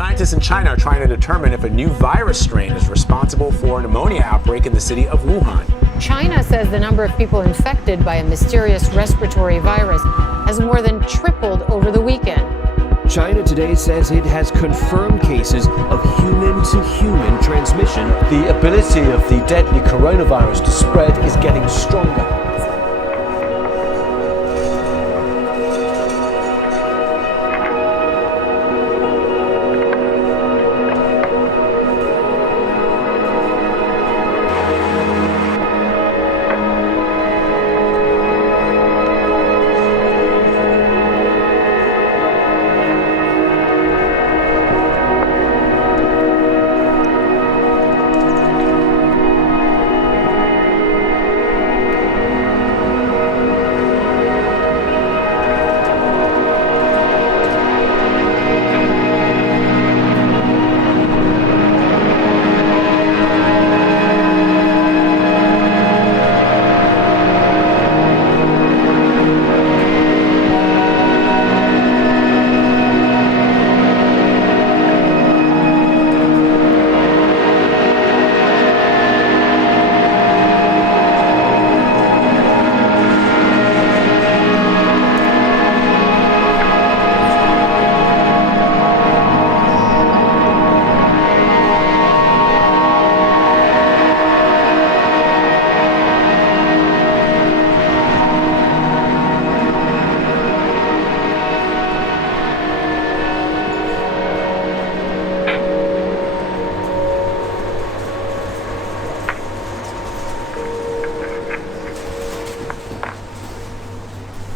Scientists in China are trying to determine if a new virus strain is responsible for a pneumonia outbreak in the city of Wuhan. China says the number of people infected by a mysterious respiratory virus has more than tripled over the weekend. China today says it has confirmed cases of human-to-human transmission. The ability of the deadly coronavirus to spread is getting stronger.